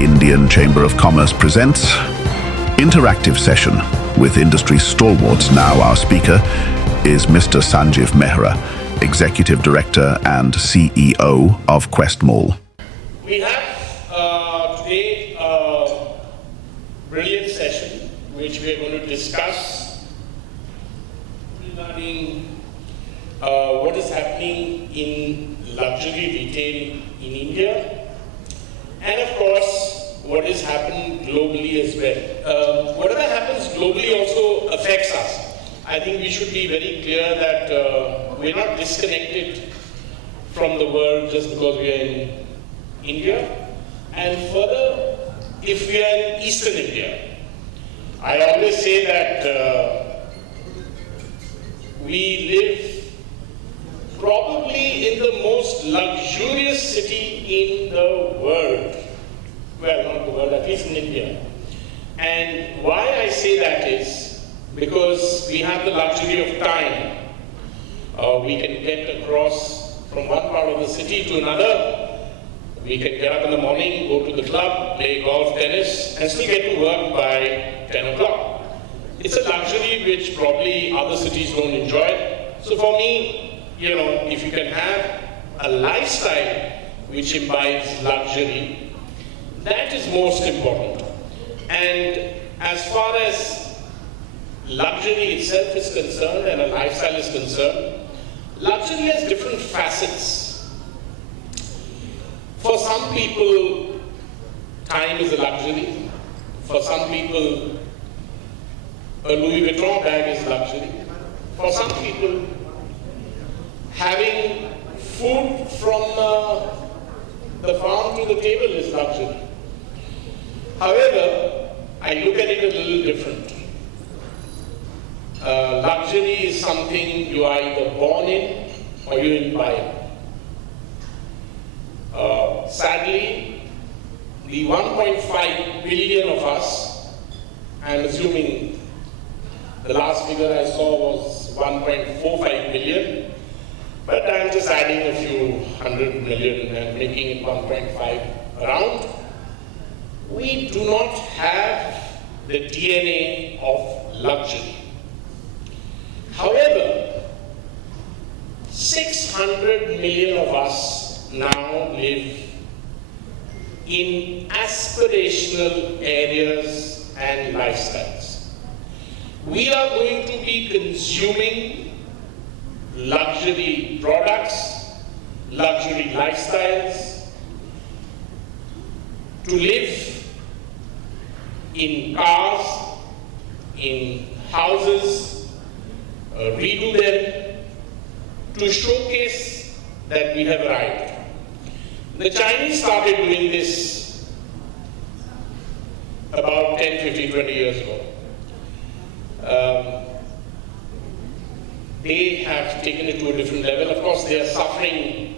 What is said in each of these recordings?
Indian Chamber of Commerce presents Interactive Session with industry stalwarts. Now our speaker is Mr. Sanjeev Mehra, Executive Director and CEO of Quest Mall. We have today a brilliant session which we are going to discuss regarding what is happening in luxury retail in India, and of course what is happening globally as well. Whatever happens globally also affects us. I think we should be very clear that we're not disconnected from the world just because we are in India. And further, if we are in Eastern India, I always say that we live probably in the most luxurious city in the world. Well, not the world, at least in India. And why I say that is because we have the luxury of time. We can get across from one part of the city to another. We can get up in the morning, go to the club, play golf, tennis, and still get to work by 10 o'clock. It's a luxury which probably other cities don't enjoy. So for me, if you can have a lifestyle which imbibes luxury, that is most important. And as far as luxury itself is concerned and a lifestyle is concerned, luxury has different facets. For some people, time is a luxury. For some people, a Louis Vuitton bag is luxury. For some people, having food from the farm to the table is luxury. However, I look at it a little different. Luxury is something you are either born in or you imbibe. Sadly, the 1.5 billion of us, I'm assuming the last figure I saw was 1.45 billion, but I'm just adding a few 100 million and making it 1.5 around. We do not have the DNA of luxury. However, 600 million of us now live in aspirational areas and lifestyles. We are going to be consuming luxury products, luxury lifestyles, to live in cars, in houses, redo them, to showcase that we have arrived. The Chinese started doing this about 10, 15, 20 years ago. They have taken it to a different level. Of course, they are suffering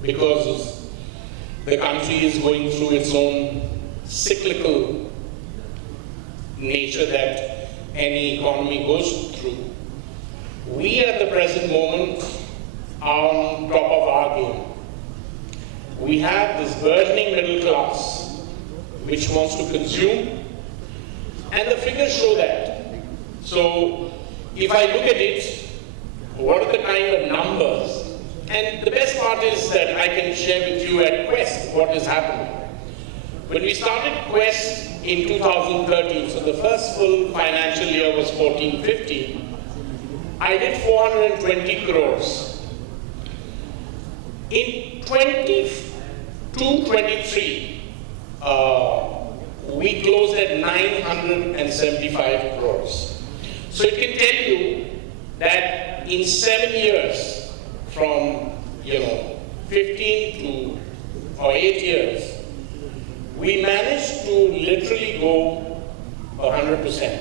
because the country is going through its own cyclical nature that any economy goes through. We at the present moment are on top of our game. We have this burgeoning middle class which wants to consume, and the figures show that. So if I look at it, what are the kind of numbers? And the best part is that I can share with you at Quest what is happening. When we started Quest in 2013, so the first full financial year was 14-15, I did 420 crores. In 22-23, we closed at 975 crores. So it can tell you that in 7 years, from 15 or 8 years, we managed to literally go 100%.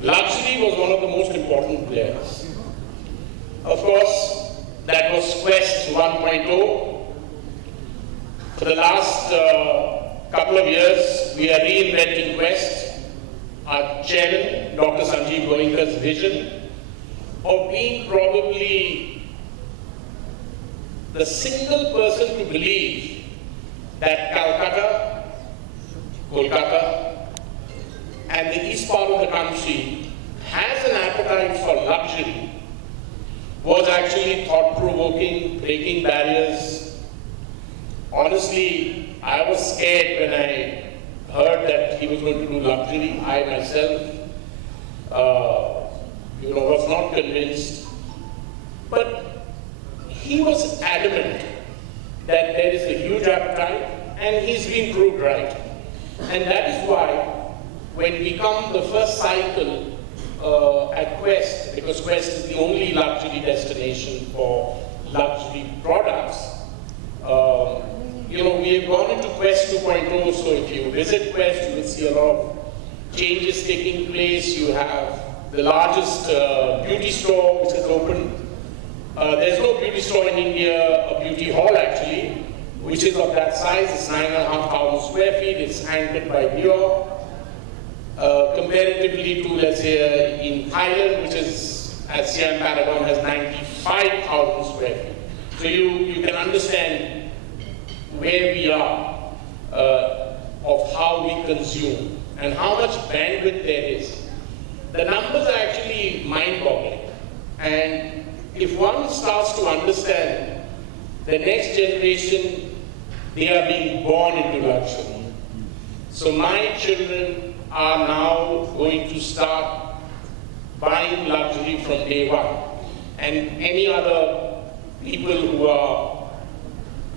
Luxury was one of the most important players. Of course, that was Quest 1.0. For the last couple of years, we are reinventing Quest. Our chairman, Dr. Sanjeev Mehra's vision of being probably the single person to believe that Calcutta, Kolkata, and the east part of the country has an appetite for luxury was actually thought-provoking, breaking barriers. Honestly, I was scared when I heard that he was going to do luxury. I myself, was not convinced. But he was adamant that there is a huge appetite, and he's been proved right. And that is why, when we come the first cycle at Quest, because Quest is the only luxury destination for luxury products, we have gone into Quest 2.0, so if you visit Quest, you will see a lot of changes taking place. You have the largest beauty store which is open. There's no beauty store in India, a beauty hall actually, which is of that size. It's 9,500 square feet. It's anchored by Dior. Comparatively to, let's say, in Thailand, which is at Siam Paragon, has 95,000 square feet. So you can understand where we are of how we consume and how much bandwidth there is. The numbers are actually mind-boggling. And if one starts to understand the next generation, they are being born into luxury. So my children are now going to start buying luxury from day one. And any other people who are,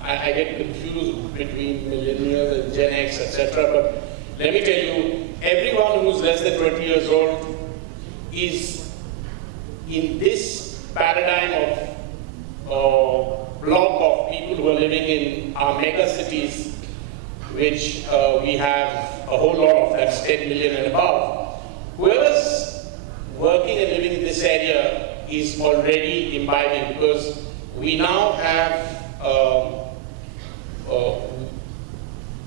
I get confused between millennials and Gen X, etc. But let me tell you, everyone who's less than 20 years old is in this paradigm of block of people who are living in our mega cities, which we have a whole lot of, that's 10 million and above. Whoever's working and living in this area is already imbibing, because we now have,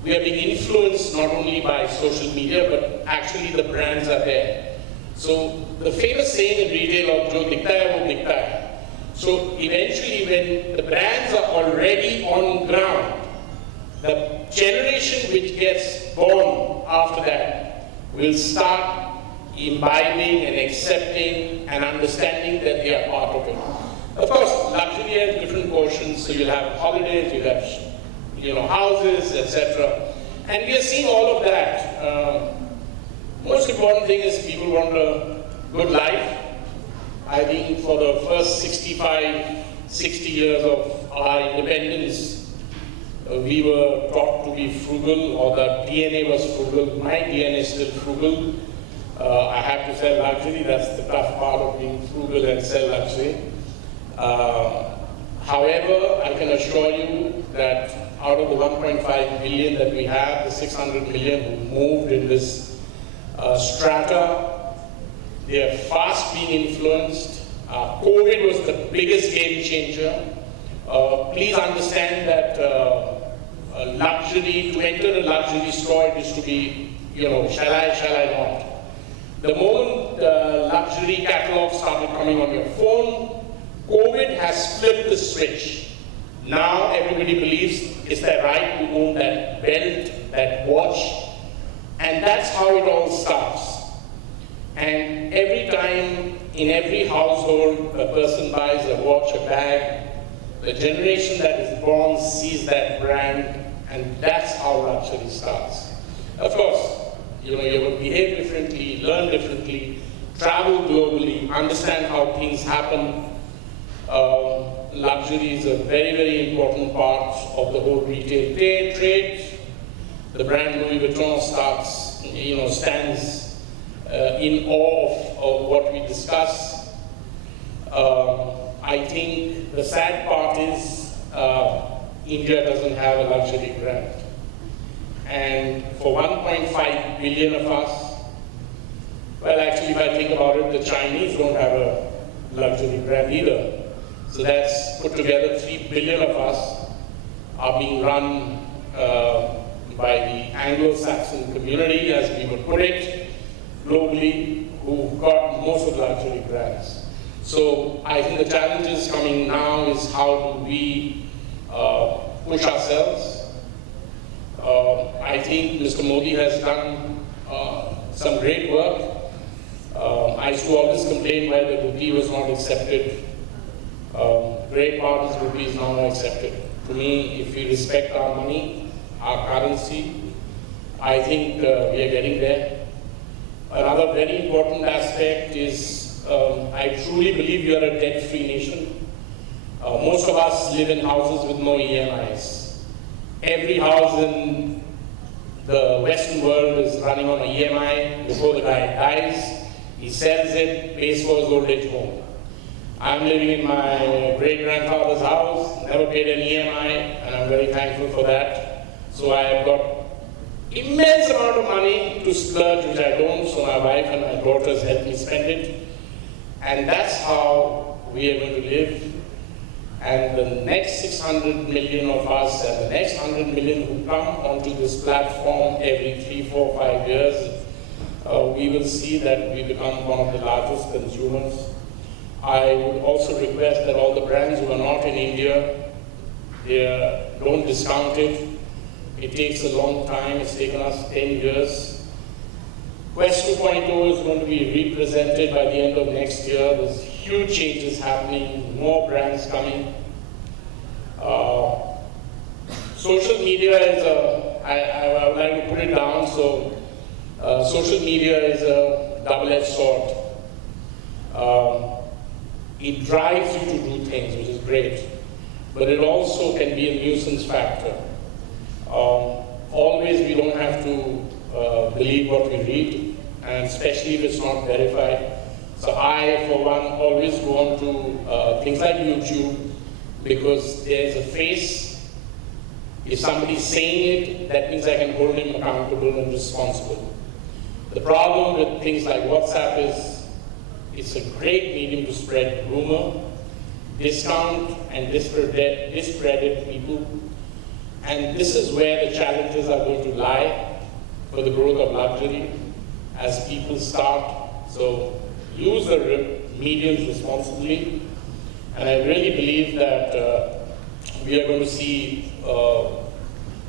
we are being influenced not only by social media, but actually the brands are there. So the famous saying in retail of "Jo dikhta hai, wo bikhta hai." So eventually, when the brands are already on ground, the generation which gets born after that will start imbibing and accepting and understanding that they are part of it. Of course, luxury has different portions, so you'll have holidays, you'll have houses, etc. And we are seeing all of that. Most important thing is people want a good life. I think for the first 65, 60 years of our independence, we were taught to be frugal, or the DNA was frugal. My DNA is still frugal. I have to sell luxury. That's the tough part of being frugal and sell luxury. However, I can assure you that out of the 1.5 billion that we have, the 600 million who moved in this strata, they are fast being influenced. COVID was the biggest game changer. Please understand that luxury, to enter a luxury store, it is to be, shall I not? The moment the luxury catalog started coming on your phone, COVID has flipped the switch. Now everybody believes it's their right to own that belt, that watch, and that's how it all starts. And every time, in every household, a person buys a watch, a bag, the generation that is born sees that brand, and that's how luxury starts. Of course, you will behave differently, learn differently, travel globally, understand how things happen. Luxury is a very, very important part of the whole retail trade. The brand Louis Vuitton stands in awe of what we discuss. I think the sad part is India doesn't have a luxury brand. And for 1.5 billion of us, well, actually, if I think about it, the Chinese don't have a luxury brand either. So that's put together 3 billion of us are being run by the Anglo-Saxon community, as we would put it, globally, who've got most of the luxury brands. So I think the challenges coming now is how do we push ourselves, I think Mr. Modi has done some great work. I used to always complain why the rupee was not accepted. Great part of rupee is now accepted. To me, if we respect our money, our currency, I think we are getting there. Another very important aspect is I truly believe we are a debt-free nation. Most of us live in houses with no EMIs. Every house in the Western world is running on an EMI. Before the guy dies, he sells it, pays for his old age home. I'm living in my great-grandfather's house, never paid an EMI, and I'm very thankful for that. So I have got immense amount of money to splurge, which I don't, so my wife and my daughters help me spend it. And that's how we are going to live. And the next 600 million of us and the next 100 million who come onto this platform every 3, 4, 5 years, we will see that we become one of the largest consumers. I would also request that all the brands who are not in India, don't discount it. It takes a long time. It's taken us 10 years. Quest 2.0 is going to be represented by the end of next year. There's huge changes happening, more brands coming. Social media is I would like to put it down, so social media is a double-edged sword. It drives you to do things, which is great, but it also can be a nuisance factor. Always we don't have to believe what we read, and especially if it's not verified. So I, for one, always go on to things like YouTube, because there's a face. If somebody's saying it, that means I can hold him accountable and responsible. The problem with things like WhatsApp is it's a great medium to spread rumor, discount, and discredit people. And this is where the challenges are going to lie for the growth of luxury as people start. So use the mediums responsibly. And I really believe that we are going to see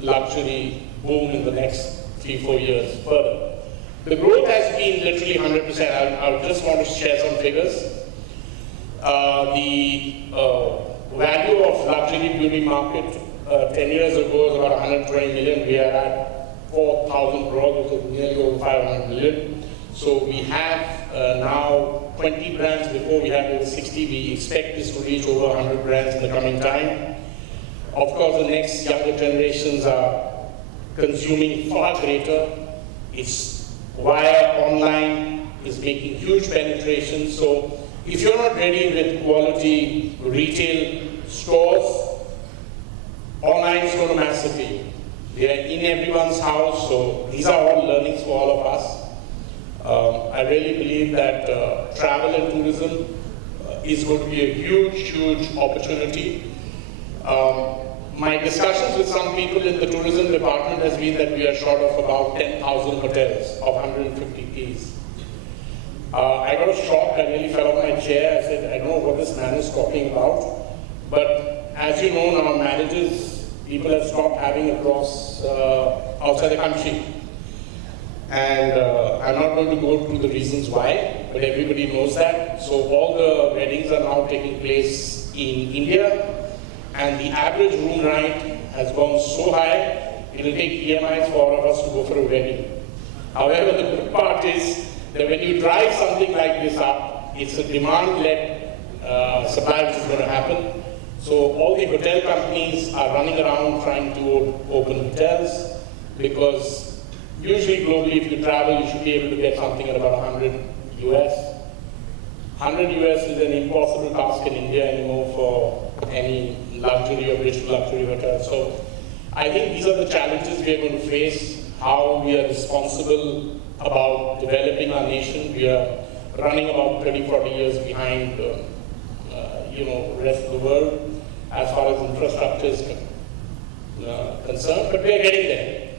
luxury boom in the next 3-4 years further. The growth has been literally 100%. I just want to share some figures. The value of luxury beauty market 10 years ago was about 120 million. We are at 4,000 crores, which is nearly over 500 million. So we have now 20 brands. Before we had over 60. We expect this to reach over 100 brands in the coming time. Of course, the next younger generations are consuming far greater. It's via online is making huge penetration. So if you're not ready with quality retail stores, online is going to massacre you. They are in everyone's house, so these are all learnings for all of us. I really believe that travel and tourism is going to be a huge, huge opportunity. My discussions with some people in the tourism department has been that we are short of about 10,000 hotels of 150 keys. I got a shock. I nearly fell off my chair. I said, I don't know what this man is talking about. But as you know now, marriages, people have stopped having across outside the country. And I'm not going to go through the reasons why, but everybody knows that. So all the weddings are now taking place in India. And the average room night has gone so high, it will take EMIs for all of us to go for a wedding. However, the good part is that when you drive something like this up, it's a demand-led supply which is going to happen. So all the hotel companies are running around trying to open hotels, because usually globally if you travel, you should be able to get something at about 100 US. 100 US is an impossible task in India anymore for any luxury or rich luxury hotel. So I think these are the challenges we are going to face, how we are responsible about developing our nation. We are running about 30-40 years behind the rest of the world as far as infrastructure is concerned, but we are getting there.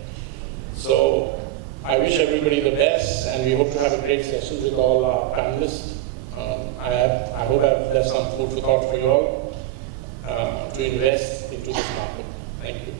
So I wish everybody the best, and we hope to have a great session with all our panelists. I hope I've left some food for thought for you all to invest into this market. Thank you.